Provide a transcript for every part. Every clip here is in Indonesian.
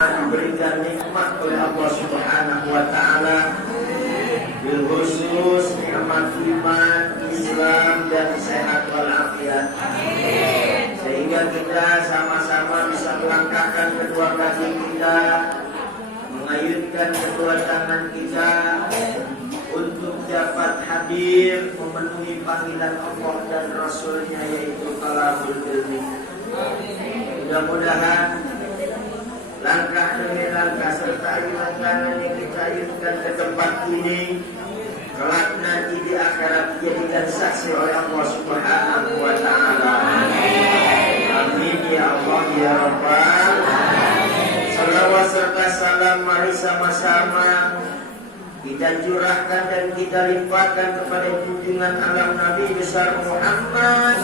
diberikan nikmat oleh Allah Subhanahu wa Ta'ala, bil khusus nikmat iman, Islam dan sehat walafiat. Sehingga kita sama-sama bisa melangkahkan kedua kaki kita, mengayunkan kedua tangan kita untuk dapat hadir memenuhi panggilan Allah dan Rasulnya, yaitu talabul ilmi. Mudah-mudahan langkah demi langkah serta ayunan tangan yang kita ayunkan ke tempat ini kelak nanti di akhirat dijadikan saksi oleh Allah Subhanahu wa Ta'ala. Amin ya Allah ya Rabbal. Salawat serta salam mari sama-sama kita curahkan dan kita limpahkan kepada junjungan alam Nabi besar Muhammad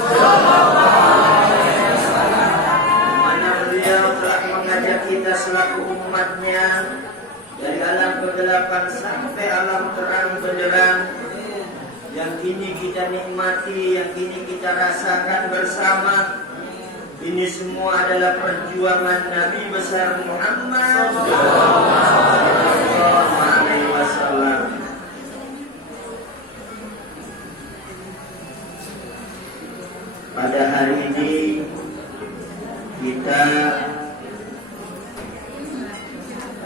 mana beliau telah mengajak kita selaku umatnya dari alam kegelapan sampai alam terang benderang, yang kini kita nikmati, yang kini kita rasakan bersama. Ini semua adalah perjuangan Nabi besar Muhammad sallallahu alaihi wasallam. Pada hari ini kita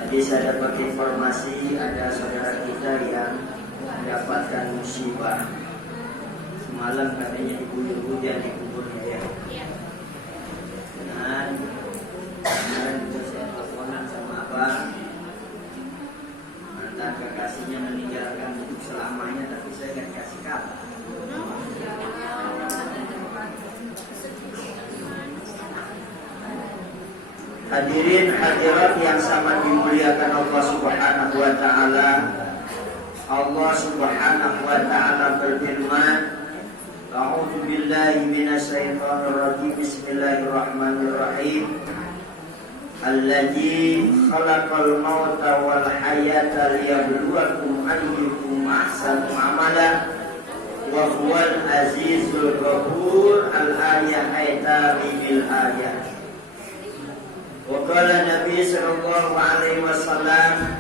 tadi saya dapat informasi ada saudara kita yang mendapatkan musibah. Semalam katanya diguyur hujan di kuburnya ya. Dan kemarin juga saya teleponan sama abang, mantan kekasihnya meninggalkan hidup selamanya, tapi saya nggak kasih kabar. Hadirin hadirat yang sangat dimuliakan Allah Subhanahu wa Ta'ala. Allah Subhanahu wa Ta'ala berfirman, A'udzu billahi minasyaitonir rajim. Bismillahirrahmanirrahim. Allazi khalaqal mauta wal hayata liyabluwakum ayyukum ahsanu amala wa huwal azizul ghafur. Al-ayah ayat bil ayah. Wa qala Nabi sallallahu alaihi wasallam,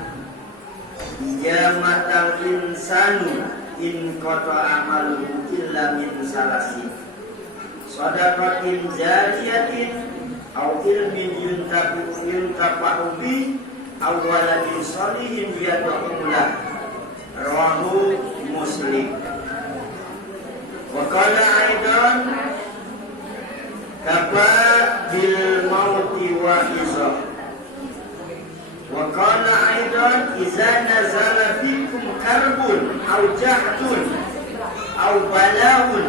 "Jamatal insanu in qata amaluhu illa min salasin, shadaqatin jariyatin aw ilmin yuntafa'u bi aw waladin shalihin yad'u lahu." Rawahu Muslim. Wa qala aidan, "Kafa bil mauti wa hisab." Wa qala aidan, "Idza nazala fikum karbun aw jahdun aw bala'un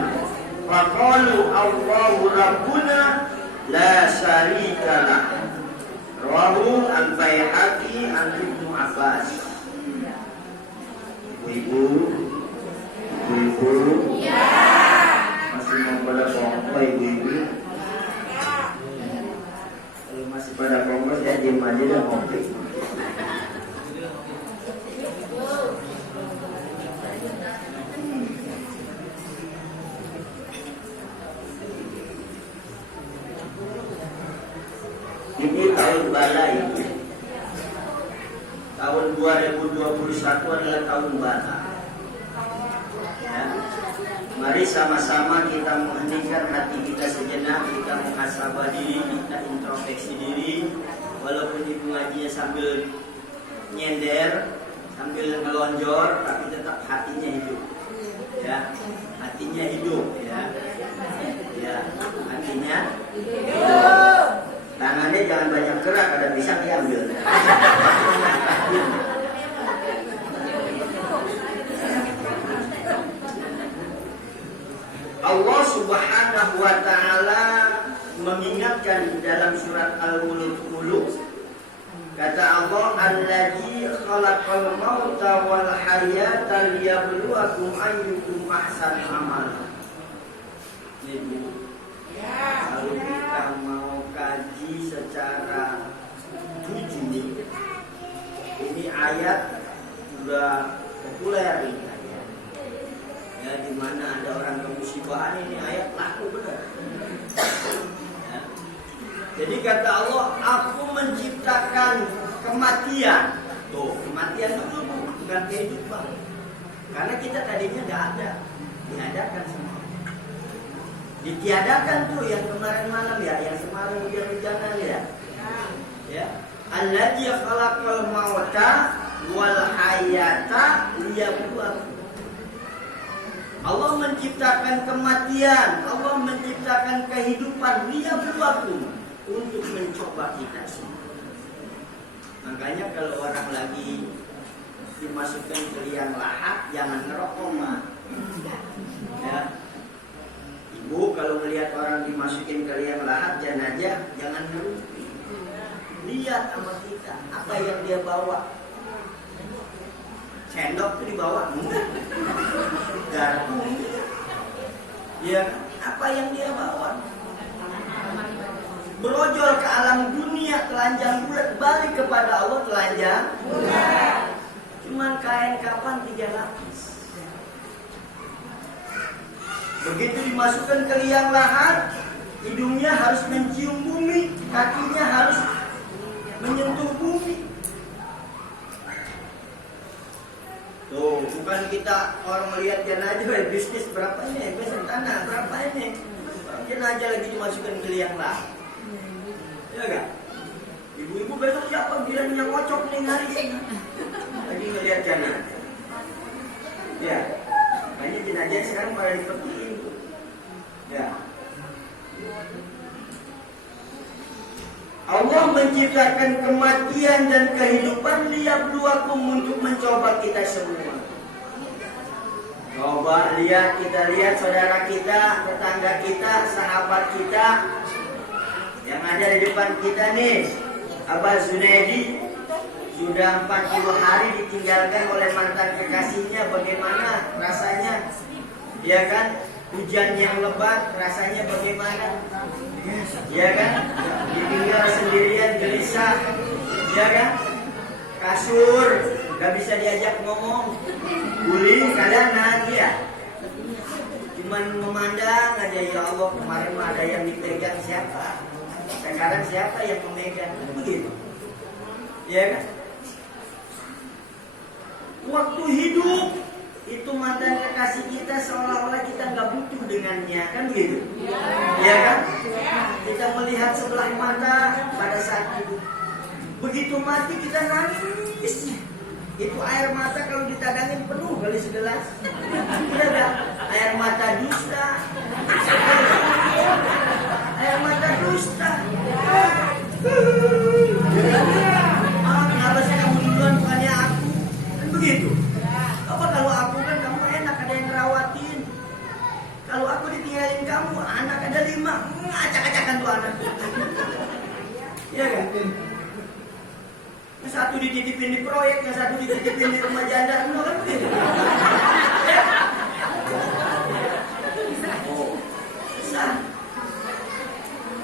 faqalu Allahu rabbuna la syarika lah." Rawahu al-Baihaqi an Ibnu Abbas. Ibu ya, masih mau pada kongko ibu-ibu? Kalau masih pada kongko saya diam aja dan ngopi. Ini tahun bala ini. Tahun 2021 adalah tahun bala. Ya. Mari sama-sama kita mengheningkan hati kita sejenak, kita muhasabah diri, kita introspeksi diri. Walaupun ibu ngajinya sambil nyender, sambil melonjor, tapi tetap hatinya hidup. Ya, hatinya hidup. Ya, hatinya hidup. Tangannya jangan banyak gerak, ada pisang diambil. Allah Subhanahu wa Ta'ala mengingatkan dalam surat Al-Mulk, kata Allah, "Allazi khalaqal mauta wal hayata liyabluwakum ayyukum ahsanu amala." Kalau kita mau kaji secara tujuh, ini ayat sudah populer ini. Ya, di mana ada orang kemusibahan, ini ayat laku benar. Ya. Jadi kata Allah, aku menciptakan kematian. Tuh, kematian itu bukan kehidupan. Karena kita tadinya nggak ada, diadakan semua. Ditiadakan tuh yang kemarin malam ya, yang semalam hujan-hujanan ya. Ya. Alladzi khalaqal mauta wal hayata liyabluwakum. Allah menciptakan kematian, Allah menciptakan kehidupan liyabluwakum, untuk mencoba kita semua. Makanya kalau orang lagi dimasukkan ke liang lahat, jangan ngerokok mah. Ya. Ibu kalau melihat orang dimasukin ke liang lahat, jenazah, jangan ngerumpi. Lihat sama kita, apa yang dia bawa. Sendok itu dibawa, enggak. Garpu, enggak. Ya, apa yang dia bawa. Berojol ke alam dunia, telanjang bulat, balik kepada Allah telanjang bulat. Cuman kain kapan 3 lapis. Begitu dimasukkan ke liang lahat, hidungnya harus mencium bumi, kakinya harus menyentuh bumi. Tuh, bukan kita orang melihat jenazah, bisnis berapa ini, bisnis tanah berapa ini. Jenazah lagi dimasukkan ke liang lahat. Ya kan? Ibu-ibu besok siapa bilangnya ngocok nih hari ini? Lagi ngelihat jenazah. Ya, makanya jenazah sekarang pada dipetiin. Ya. Allah menciptakan kematian dan kehidupan liyabluwakum, untuk mencoba kita semua. Coba lihat, kita lihat saudara kita, tetangga kita, sahabat kita yang ada di depan kita nih. Abah Zunaidi sudah 40 hari ditinggalkan oleh mantan kekasihnya. Bagaimana rasanya? Ya kan? Hujan yang lebat, rasanya bagaimana? Ya kan? Ditinggal sendirian, gelisah. Ya kan? Kasur, gak bisa diajak ngomong. Guling, kadang nanti ya. Cuman memandang aja, ya Allah, kemarin ada yang dipegang siapa? Sekarang siapa yang memegang? Begitu. Ya kan? Waktu hidup itu mantan kekasih kita seolah-olah kita nggak butuh dengannya, kan begitu? Ya kan? Kita melihat sebelah mata pada saat hidup. Begitu mati kita nangis. Itu air mata kalau ditadangin penuh kali segelas. Udah gak? Air mata dusta. Air mata dusta. Kenapa sih kamu duluan bukannya aku? Kan begitu. Apa kalau aku kan kamu enak, ada yang ngerawatin. Kalau aku ditinggalin kamu, anak ada 5, acak-acakan tuh anak. Iya kan? Yang satu dititipin di proyek, yang satu dititipin di rumah janda, kan begitu. Oh, bisa.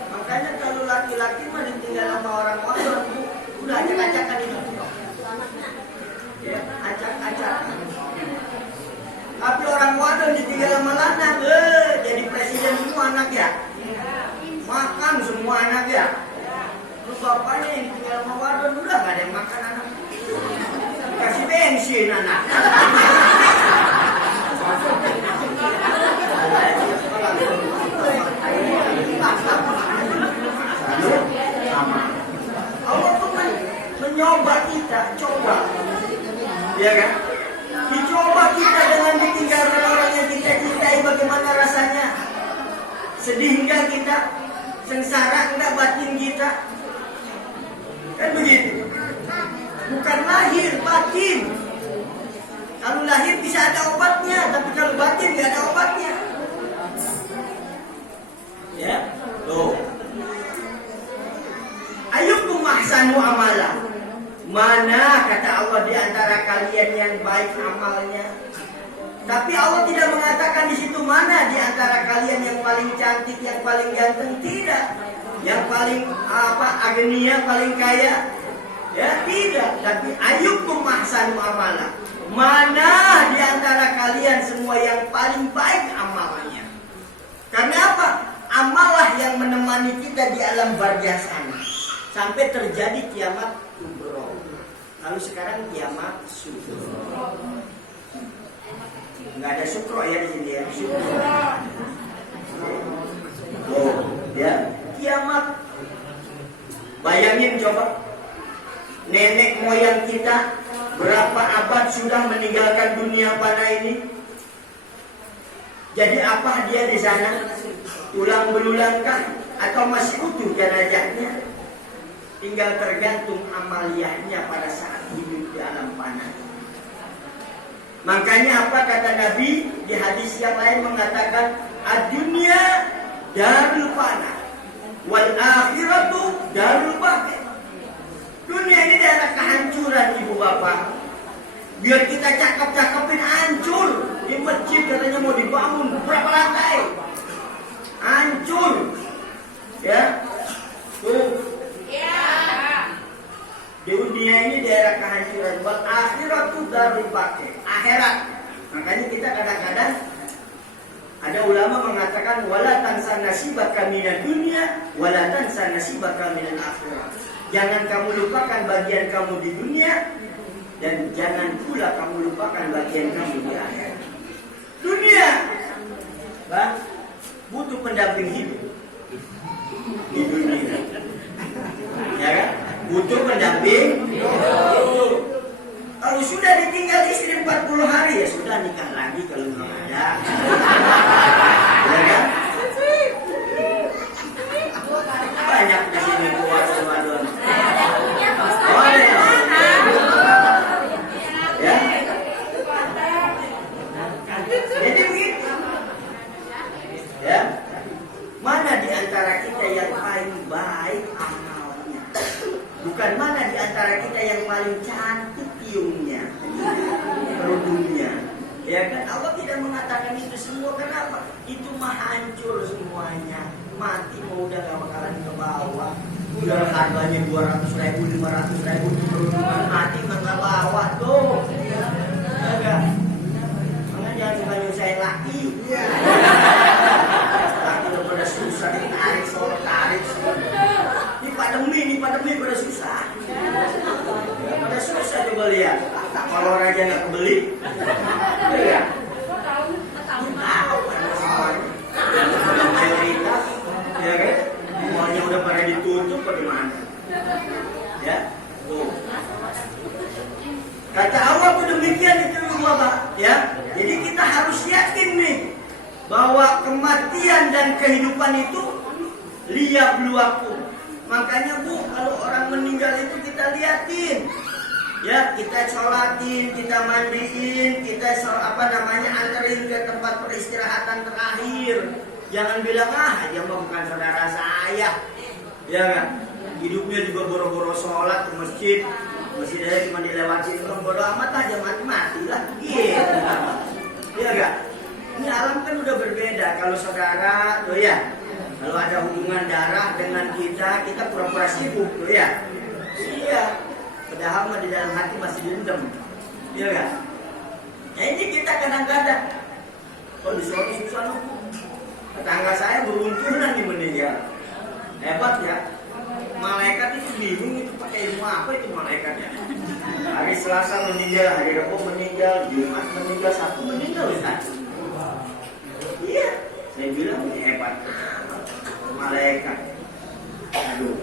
Makanya kalau laki-laki mah ditinggal sama orang udah acak-acakan itu. Ya, acak-acakan. Tapi orang wadon ditinggal sama lanang, jadi presiden semua anak ya. Makan semua anak ya. Terus bapaknya yang ditinggal sama wadon, udah gak ada yang makan anak. Kasih bensin anak. Allah tuh mencoba kita, coba. Ya kan? Dicoba kita dengan ditinggalkan orang yang kita cintai, bagaimana rasanya? Sedih enggak kita? Sengsara enggak batin kita? Kan begitu. Bukan lahir, batin. Kalau lahir bisa ada obatnya, tapi kalau batin enggak ada obatnya. Ya, tuh. Ayyukum ahsanu amala. Mana kata Allah di antara kalian yang baik amalnya? Tapi Allah tidak mengatakan di situ mana di antara kalian yang paling cantik, yang paling ganteng, tidak. Yang paling agnia, paling kaya, ya tidak. Tapi ayyukum ahsanu amala. Mana di antara kalian semua yang paling baik amalnya? Karena apa? amallah yang menemani kita di alam barzah sana sampai terjadi kiamat kubro. Lalu sekarang kiamat sugro. Nggak ada sukro ya di sini ya. Sukro. Oh, ya, kiamat. Bayangin coba, nenek moyang kita berapa abad sudah meninggalkan dunia fana ini. Jadi apa dia di sana? Tulang belulangkah atau masih utuh jenazahnya? Tinggal tergantung amaliyahnya pada saat hidup di alam fana. Makanya apa kata Nabi di hadis yang lain mengatakan, ad-dunya darul fana wal akhiratu darul baqi. Dunia ini daerah kehancuran ibu bapak. Biar kita cakep-cakepin hancur. Di masjid katanya mau dibangun berapa lantai? Hancur. Ya. Tuh. Di dunia ini daerah kehancuran. Wal akhiratu darul baqi. Akhirat. Makanya kita kadang-kadang ada ulama mengatakan wala tansa nasibaka minad dunya wala tansa nasibaka minal akhirah. Jangan kamu lupakan bagian kamu di dunia dan jangan pula kamu lupakan bagian kamu di akhirat. Dunia, bah, butuh pendamping hidup di dunia, ya kan? Butuh pendamping hidup. Kalau sudah ditinggal istri 40 hari ya sudah nikah lagi kalau nggak ada, ya kan? Banyak di sini buat Ramadan. Oh ya. Ya. Jadi begitu. Ya. Mana di antara kita yang paling baik amalnya? Bukan mana di antara kita yang paling cantik tiungnya, kerudungnya. Ya kan Allah tidak mengatakan itu semua. Kenapa? Itu mah hancur semuanya. Mati mau udah gak bakalan ke bawah. Udah harganya 200.000, 500.000, mati mah gak bawa tuh. Enggak. Makanya jangan suka nyusahin laki. Laki udah pada susah ditarik, soal tarik. Ini pandemi pada susah. Pada susah coba lihat. Kalau raja gak kebeli. Iya. Tahu kan semuanya. Mayoritas. Ya kan? Semuanya udah pada ditutup bagaimana? Ya, tuh. Kata Allah pun demikian itu Bapak, ya. Jadi kita harus yakin nih bahwa kematian dan kehidupan itu liyabluwakum. Makanya Bu, kalau orang meninggal itu kita liatin. Ya, kita sholatin, kita mandiin, kita anterin ke tempat peristirahatan terakhir. Jangan bilang dia mah bukan saudara saya, ya kan? Hidupnya juga boro-boro sholat ke masjid aja cuma dilewatin, bodo amat aja mati lah, gitu. Ya kan? Ini alam kan udah berbeda. Kalau saudara, tuh ya, kalau ada hubungan darah dengan kita pura-pura sibuk, tuh ya. Iya. Padahal mah di dalam hati masih dendam, ya kan? Nah ini kita kadang-kadang, kalau disuruh susah loh. Tetangga saya beruntungan nih meninggal. Hebat ya. Malaikat itu bingung itu pakai ilmu apa itu malaikatnya. Hari Selasa meninggal, hari Rabu meninggal, Jumat meninggal, Sabtu meninggal Ustaz. Iya, saya bilang ini hebat. Malaikat. Aduh.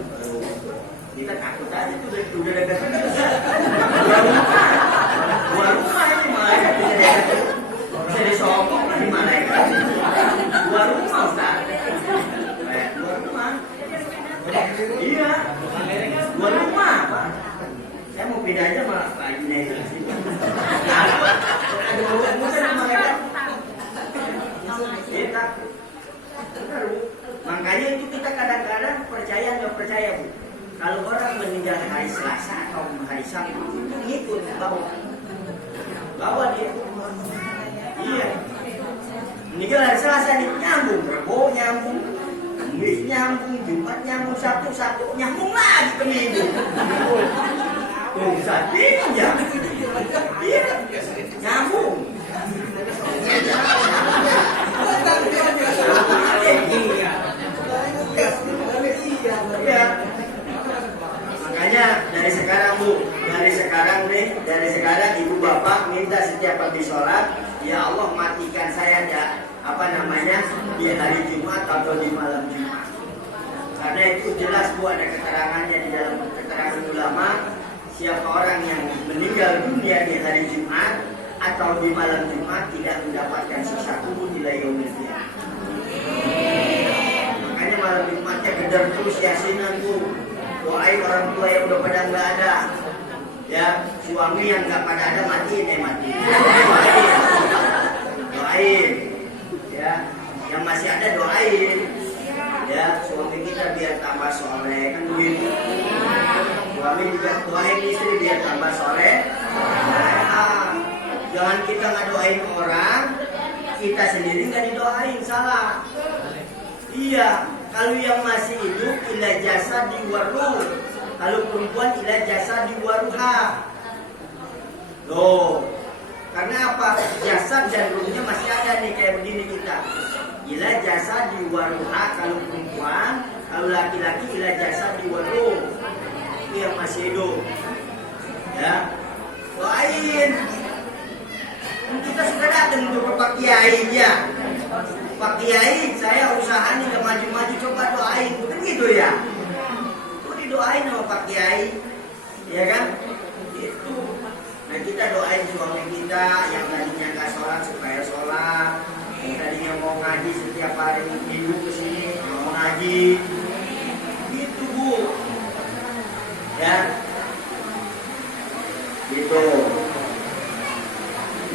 Kita takut aja tuh udah dekat dua rumah ini malaikat tidak dekat. Saya disokong kan di malaikat. Dua rumah Ustaz. Dua rumah. Iya. Dua rumah Pak. Saya mau pindah aja malah lagi naik ke sini. Ada muka di malaikat. Dia takut. Makanya itu kita kadang-kadang percaya nggak percaya Bu. Kalau orang meninggal hari Selasa atau hari Sabtu itu ngikut bawa dia. Iya. Meninggal hari Selasa nih nyambung, Rabu nyambung, Kamis nyambung, Jumat nyambung, Sabtu nyambung lagi ke Minggu. Satunya, iya nyambung. Bu, dari sekarang ibu bapak minta setiap habis sholat, ya Allah matikan saya di hari Jumat atau di malam Jumat. Karena itu jelas Bu, ada keterangannya di dalam keterangan ulama, siapa orang yang meninggal dunia di hari Jumat atau di malam Jumat tidak mendapatkan siksa kubur ila yaumil qiyamah. Makanya malam Jumatnya gedar terus yasinan Bu, doain orang tua yang udah pada nggak ada, ya suami yang nggak pada ada matiin, doain, ya yang masih ada doain, ya suami kita biar tambah soleh, kan begitu. Suami juga doain istri biar tambah soleh. Jangan kita nggak doain orang, kita sendiri nggak didoain, salah. Iya, kalau yang masih hidup ila jasa diwaruh, kalau perempuan ila jasa diwaruha. Loh, karena apa? Jasad dan ruhnya masih ada nih, kayak begini kita. Ila jasa diwaruha kalau perempuan, kalau laki-laki ila jasa diwaruh. Ini yang masih hidup. Ya, doain. Kita sudah datang untuk Pak Kiai ya. Pak Kiai, saya usaha nih gak maju-maju, coba doain, bukan gitu ya? Itu didoain sama Pak Kiai, ya kan? Itu. Nah kita doain suami kita yang tadinya gak sholat supaya sholat, yang tadinya mau ngaji setiap hari minggu kesini mau ngaji, gitu Bu, ya, gitu.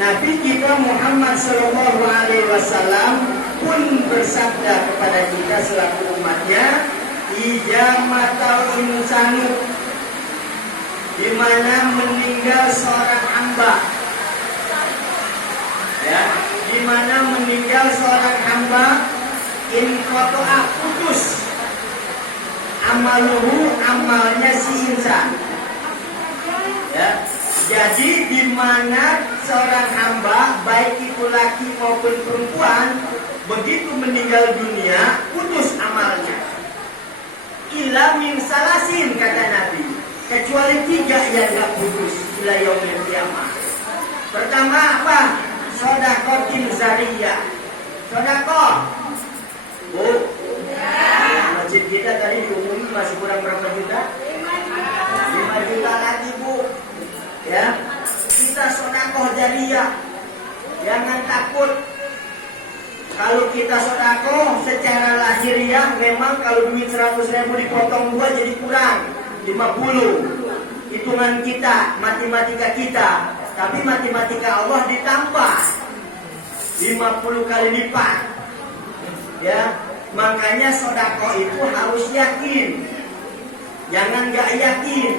Nabi kita Muhammad Sallallahu Alaihi Wasallam pun bersabda kepada kita selaku umatnya, ijamatul insanu, di mana meninggal seorang hamba, ya, di mana meninggal seorang hamba, inqata'a putus amaluhu, amalnya si insan, ya. Jadi di mana seorang hamba, baik itu laki maupun perempuan, begitu meninggal dunia, putus amalnya. Illa min salasin, kata Nabi, kecuali 3 yang gak putus ila yaumil qiyamah. Pertama apa? Shadaqatin zariyah. Sedekah. Bu, masjid kita tadi umum masih kurang berapa juta? 5 juta lagi Bu. Ya, kita sedekah jariyah. Jangan takut. Kalau kita sedekah secara lahiriah, memang kalau duit 100.000 dipotong 2 jadi kurang 50. Hitungan kita, matematika kita. Tapi matematika Allah ditambah 50 kali lipat. Ya, makanya sedekah itu harus yakin. Jangan nggak yakin.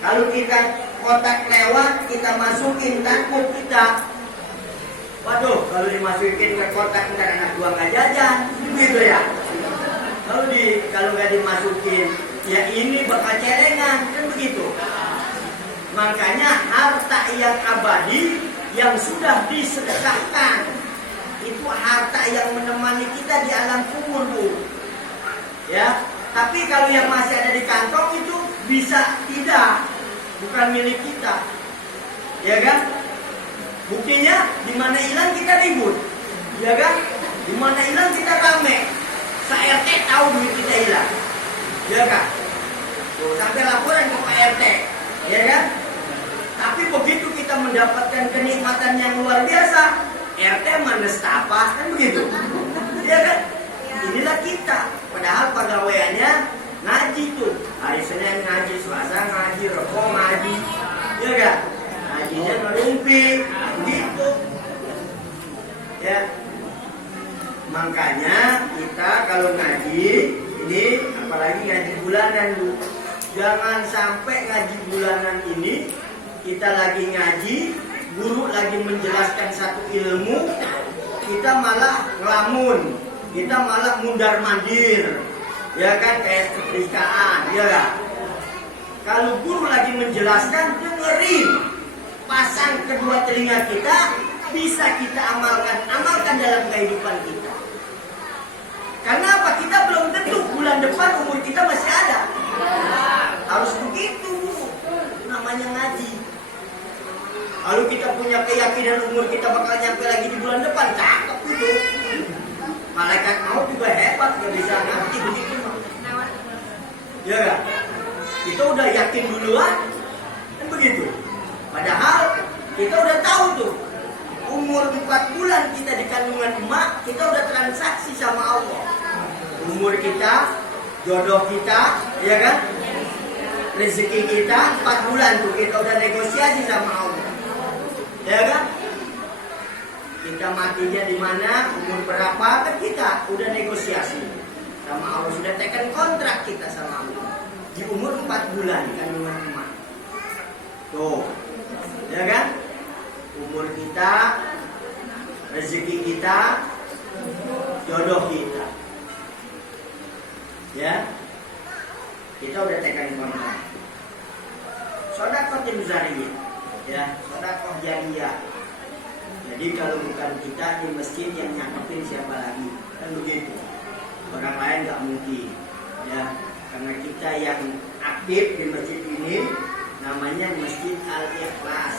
Kalau kita kotak lewat, kita masukin, takut kita. Waduh, kalau dimasukin ke kotak ntar anak gua nggak jajan, gitu ya. Kalau nggak dimasukin, ya ini bakal celengan, kan begitu. Makanya harta yang abadi yang sudah disedekahkan itu harta yang menemani kita di alam kubur Bu. Ya, tapi kalau yang masih ada di kantong itu bisa tidak. Bukan milik kita, ya kan? Buktinya di mana hilang kita ribut, ya kan? Di mana hilang kita rame, se-RT tahu duit kita hilang, ya kan? Tuh, sampai laporan ke Pak RT, ya kan? Tapi begitu kita mendapatkan kenikmatan yang luar biasa, RT menestapa, kan begitu, ya kan? Inilah kita, padahal pegawaiannya ngaji tuh, hari Senin ngaji, Selasa ngaji, Rebo ngaji, ya kan? Ngajinya ngerumpi, gitu. Ya, makanya kita kalau ngaji, ini apalagi ngaji bulanan Bu, jangan sampai ngaji bulanan ini kita lagi ngaji, guru lagi menjelaskan satu ilmu, kita malah ngelamun, kita malah mundar mandir. Ya kan, kayak keprikaan, ya kan? Kalau guru lagi menjelaskan, dengerin, pasang kedua telinga kita, bisa kita amalkan dalam kehidupan kita. Karena apa? Kita belum tentu bulan depan umur kita masih ada. Harus begitu. Lalu kita punya keyakinan umur kita bakal nyampe lagi di bulan depan, cakep itu. Malaikat maut juga hebat, gak bisa ngerti begitu. Ya kan? Kita udah yakin duluan, kan begitu. Padahal kita udah tahu tuh, umur 4 bulan kita di kandungan emak, kita udah transaksi sama Allah. Umur kita, jodoh kita, ya kan? Rezeki kita 4 bulan tuh kita udah negosiasi sama Allah. Ya kan? Kita matinya di mana, umur berapa, kan kita udah negosiasi sama Allah, sudah tekan kontrak kita sama Allah. Di umur 4 bulan kandungan emak. Tuh. Ya kan? Umur kita, rezeki kita, jodoh kita. Ya. Kita udah tekan kontrak. Sedekah jariyah. Ya, sedekah jariyah. Jadi kalau bukan kita di masjid yang nyakepin siapa lagi? Kan begitu. Orang lain nggak mungkin. Ya, karena kita yang aktif di masjid ini namanya Masjid Al-Ikhlas.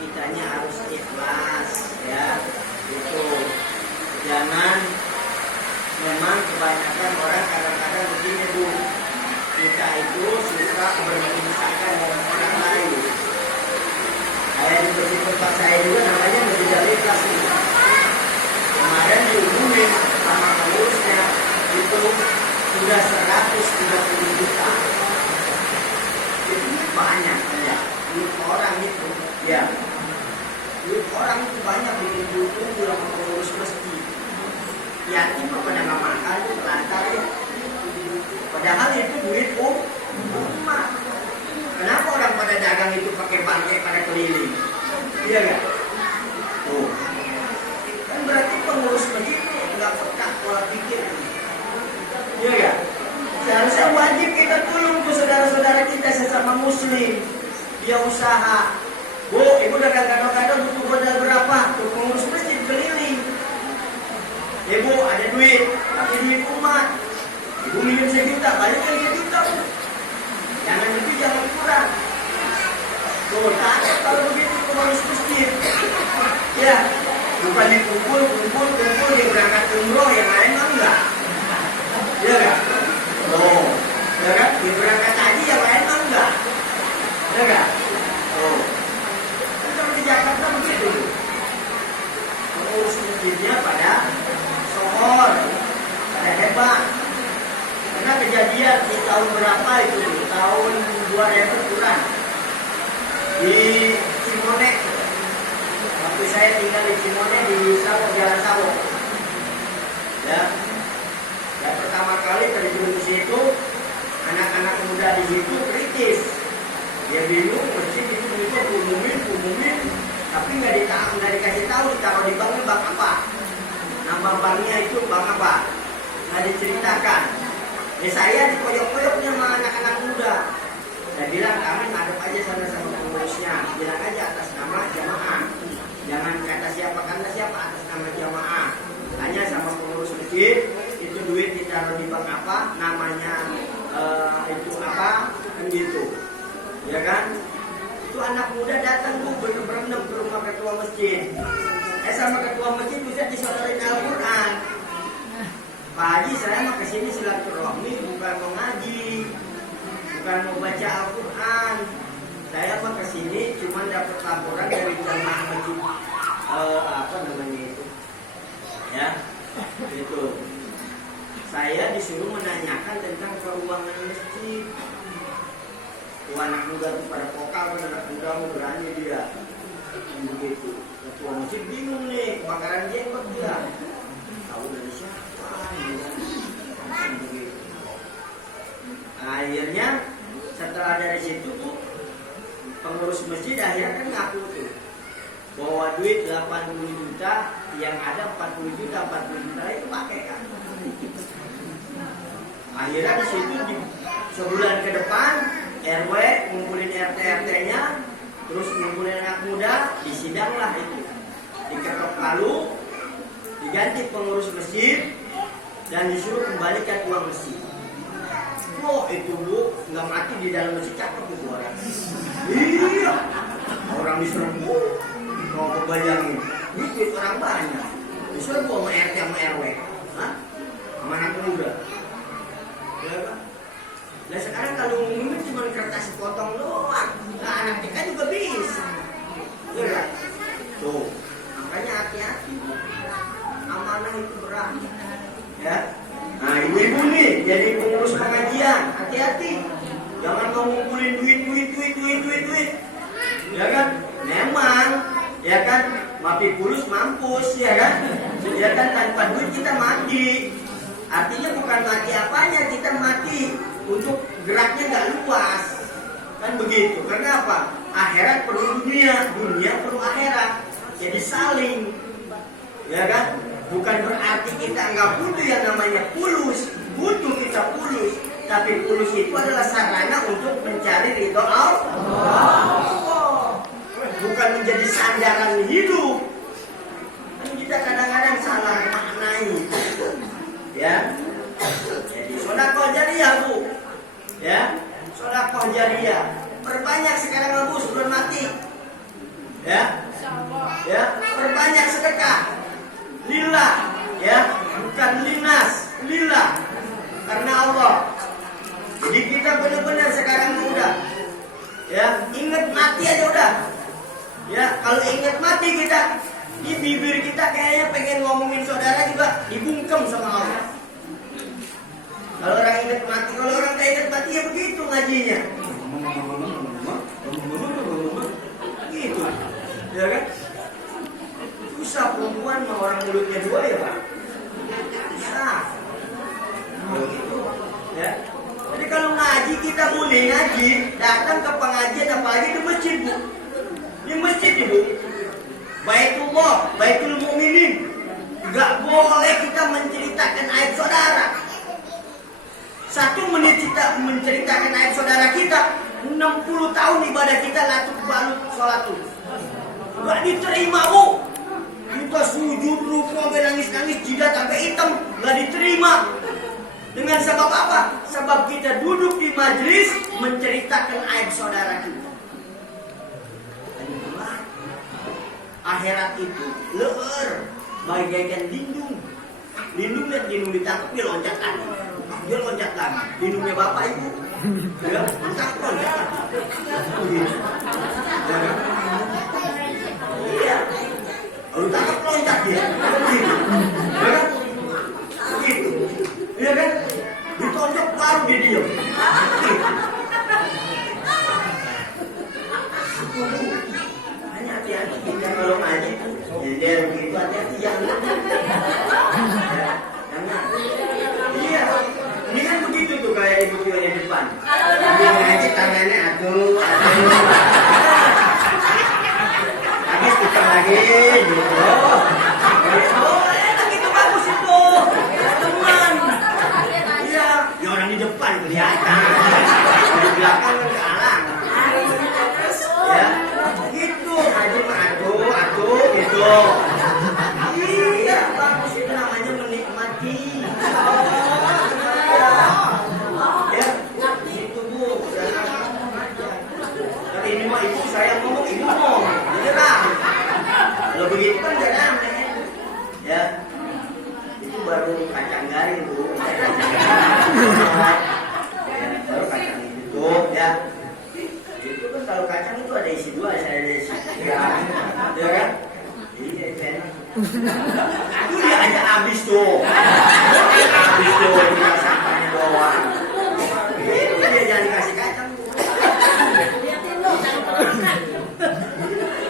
Kitanya harus ikhlas, ya. Itu jangan, memang kebanyakan orang kadang-kadang begini Bu, kita itu suka bermemisahkan dengan orang lain. Kayak di masjid tempat saya juga namanya Masjid Al-Ikhlas. Kemarin dihubungin sama pengurusnya itu sudah 130 juta. Itu banyak ya, duit orang itu, ya. Duit orang itu banyak bikin kumpul sama pengurus masjid. Yatim apa nggak makan, lantar ya. Padahal itu duit umat. Kenapa orang pada dagang itu pakai bangkai pada keliling? Iya nggak? Tuh, kan berarti pengurus masjid nggak peka pola pikir. Iya nggak? Seharusnya wajib kita tolong ke saudara-saudara kita sesama muslim. Dia usaha. Bu, ibu dagang kado-kado butuh modal berapa? Tuh pengurus masjid keliling. Ibu ada duit, tapi duit umat. Ibu minum 1 juta, balikin 1 juta. Jangan lebih, jangan kurang. Tuh, tak kalau begitu pengurus masjid. Ya, bukan dikumpul, dia berangkat umroh, yang lain mah enggak. Iya enggak? Oh, ya kan? Dia berangkat haji, yang lain mah enggak. Iya enggak? Oh, kan kalau di Jakarta begitu. Pengurus masjidnya pada sohor, pada hebat. Karena kejadian di tahun berapa itu? Tahun 2000 kurang. Di Cimone. Waktu saya tinggal di Cimone di Sawo, Jalan Sawo. Ya. Dan pertama kali terjun di situ, anak-anak muda di situ kritis. Dia bingung, masjid itu umumin, tapi nggak dikasih tahu ditaruh di banknya bank apa. Nama banknya itu bank apa? Nggak diceritakan. Ya saya dikoyok-koyoknya sama anak-anak muda. Saya bilang kami ngadep aja sana sama pengurusnya. Bilang aja atas nama jamaah. Jangan kata siapa atas nama jamaah. Hanya sama pengurus masjid. Itu duit ditaruh di bank apa? Namanya itu apa? Kan gitu. Ya kan? Itu anak muda datang Bu berendam ke rumah ketua masjid. Sama ketua masjid bisa disodorin Al-Quran. Pak Haji, saya mau kesini silaturahmi, bukan mau ngaji, bukan mau baca Al-Quran. Saya mau kesini cuma dapat laporan dari jamaah masjid, apa namanya itu, ya, itu. Saya disuruh menanyakan tentang keuangan masjid. Anak muda itu pada pokal, anak muda mau berani dia, begitu. Ketua masjid bingung nih, kebakaran jenggot dia. Tahu dari siapa? Akhirnya setelah dari situ tuh pengurus masjid akhirnya kan ngaku tuh bahwa duit 80 juta yang ada 40 juta itu pakai kan. Akhirnya di situ di sebulan ke depan RW ngumpulin RT-RT-nya, terus ngumpulin anak muda, disidang lah itu, diketok palu, diganti pengurus masjid dan disuruh kembalikan uang masjid. Oh itu Bu, nggak mati di dalam masjid, cakep itu orang. Iya, orang diserang Diserbu sama RT sama RW, hah? Sama anak muda. Ya kan? Nah sekarang kalau ngumumin cuma kertas potong doang, nah anak TK juga bisa. Iya kan? Tuh, makanya hati-hati. Amanah itu berat. Ya. Nah ibu-ibu nih jadi pengurus pengajian, hati-hati. Jangan mau ngumpulin duit. Ya kan? Memang, ya kan? Mati pulus mampus, ya kan? Ya kan tanpa duit kita mati. Artinya bukan mati apanya, kita mati untuk geraknya nggak luas. Kan begitu. Karena apa? Akhirat perlu dunia, dunia perlu akhirat. Jadi saling. Ya kan? Bukan berarti kita nggak butuh yang namanya pulus. Butuh kita pulus. Tapi pulus itu adalah sarana untuk mencari ridho Allah. Bukan menjadi sandaran hidup. Kan kita kadang-kadang salah maknai. Ya. Jadi sedekah jariyah, Bu. Ya. Sedekah jariyah. Perbanyak sekarang, Bu, sebelum mati. Ya. Ya, perbanyak sedekah. Lillah, ya, bukan linas, lillah. Karena Allah. Jadi kita benar-benar sekarang udah, ya, ingat mati aja udah. Ya, kalau ingat mati kita, di bibir kita kayaknya pengen ngomongin saudara juga dibungkem sama Allah. Kalau orang ingat mati, kalau orang tak ingat mati ya begitu ngajinya. Gitu, ya kan? Susah perempuan sama orang mulutnya dua ya Pak. Susah. Begitu, ya. Jadi kalau ngaji kita boleh ngaji, datang ke pengajian apalagi di masjid, Bu. Di masjid, Ibu. Baitullah, Baitul Mukminin. Enggak boleh kita menceritakan aib saudara. 1 menit kita menceritakan aib saudara kita, 60 tahun ibadah kita latuk balut sholatul. Enggak diterima, Bu. Kita sujud ruku sampai nangis-nangis, jidat sampai hitam, enggak diterima. Dengan sebab apa? Sebab kita duduk di majelis menceritakan aib saudara kita. Akhirat itu leher, bagaikan lindung. Lindung dan lindung ditangkap dia loncat lagi. Dia loncat lagi. Lindungnya bapak ibu. Ya, ditangkap loncat lagi. Iya. Lalu tangkap loncat dia. Ya, begitu. Iya kan? Ditonjok baru dia diam. Hanya hati-hati kita kalau ngaji tuh. Jadi begitu hati-hati jangan. Jangan. Iya. Ini kan begitu tuh kayak ibu yang di depan. Dia ngaji tangannya aduh. Habis tukar lagi gitu. Oh, enak itu bagus itu. Teman. Iya, ya orang di depan kelihatan. Di belakang kan kalah. Ya, gitu. Ngaji mah aduh gitu. Iya, bagus itu namanya menikmati. Ya, gitu Bu. Tapi ini mah ibu saya ngomong, ibu ngomong. Beneran. Kalau begitu kan gak aneh. Ya, itu baru kacang garing Bu. Baru kacang itu ya. Itu kan kalau kacang itu ada isi 2, saya ada isi 3. Ya kan? Iya, enak. Itu dia aja habis tuh. Habis tuh, tinggal sampahnya doang. Itu dia jangan dikasih kacang.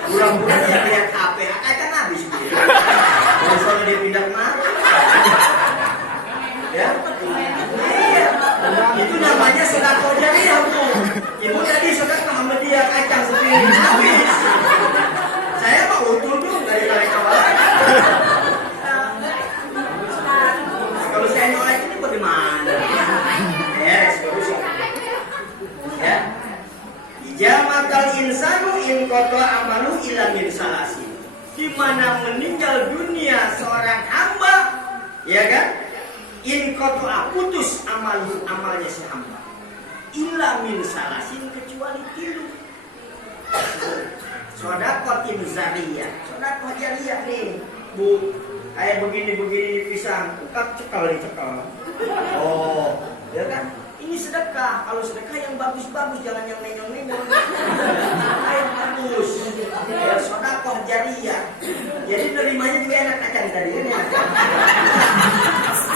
Pulang-pulang dia lihat HP, kacang habis. Kalau soalnya dia pindah kemana? Ya? Iya. Itu namanya sedekah jariyah, Bu. Ibu tadi sedekah sama dia kacang sendiri habis. Saya mah utuh dong dari tarik kepala. Kalau saya nolak ini bagaimana? Bagus. Ya. Ijamatal insanu in qata amalu illa min salasin. Di mana meninggal dunia seorang hamba, ya kan? In qata putus amalnya si hamba. Illa min salasin kecuali 3. Sedekah jariyah. Sedekah jariyah nih. Bu, kayak begini pisang, cekal. Oh, ya kan? Ini sedekah. Kalau sedekah yang bagus-bagus, jangan yang menyong-menyong. Yang bagus. Ya, sedekah jariyah. Jadi nerimanya juga enak kacang tadi kan ya.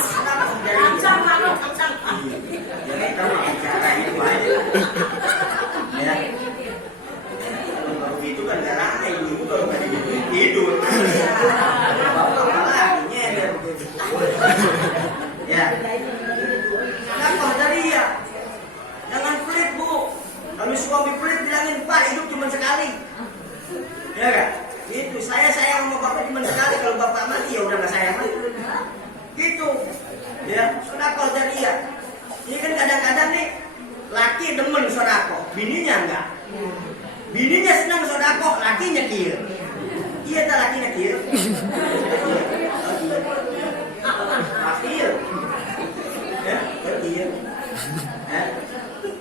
Sedekah jariyah. Kacang. Ya kita mau bicara itu aja. Ya. Kalau begitu kan gak ramai ibu kalau nggak tidur. Bapak malah nyender. Ya. Sedekah jariyah. Jangan pelit bu. Kalau suami pelit bilangin Pak hidup cuma sekali. Ya kan? Itu saya sayang sama bapak cuma sekali. Kalau bapak mati ya udah nggak sayang lagi. Gitu. Ya. Sedekah jariyah. Ini kan kadang-kadang nih laki demen sedekah, bininya enggak. Bininya senang sedekah, lakinya kieu. Iya tak lakinya kieu. Akhir. Ya, kieu.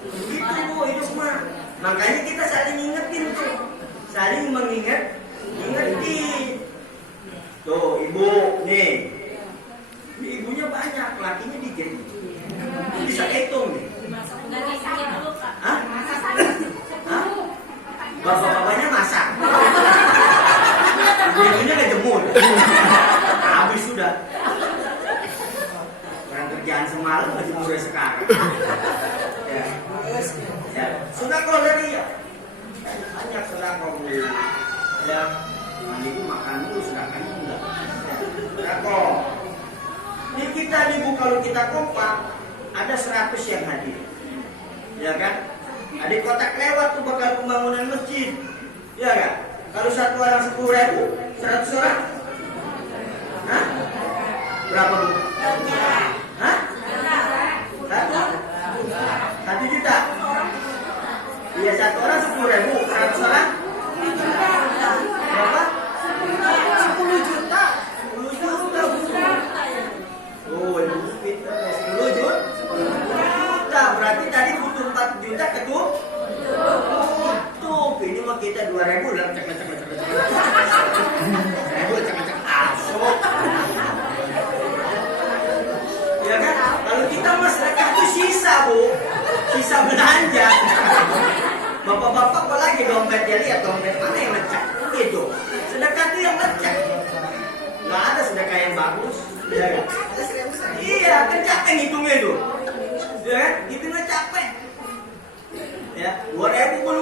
Gitu bu, itu semua. Makanya kita saling ingetin tuh, saling ingetin. Tuh ibu nih, ini ibunya banyak, lakinya dikit. Bisa hitung nih. Hah? Hah? Bapak-bapaknya masak. Ibunya ngejemur. Habis sudah. Orang kerjaan semalam masih mulai sekarang. Ya. Ya. Sudah kalau dari ya. Banyak sudah kau ya. Mandiku makan dulu sedangkan enggak. Sudah kok. Ini kita nih bu kalau kita kompak ada 100 yang hadir. Ya kan? Ada kotak lewat tuh bakal pembangunan masjid. Ya kan? Kalau satu orang 10.000, 100 orang? Hah? Berapa bu? Hah? 1 juta? Iya, 1 orang 10.000, 100 orang? Berapa? 10 juta. 10 juta bu. Oh, ibu pintar. 10 juta. Berarti tadi butuh 4 juta ketuk. Tuh, ini mah kita 2.000 udah cek. 1.000 asok. Ya kan? Kalau kita mah sedekah itu sisa bu, sisa belanja. Bapak-bapak apalagi dompetnya lihat dompet mana yang lecek? Gitu. Sedekah itu yang lecek. Nggak ada sedekah yang bagus. Ya kan? Iya, kan capek ngitungnya itu. Ya kan? Hitungnya capek. Ya, 2.000 belum.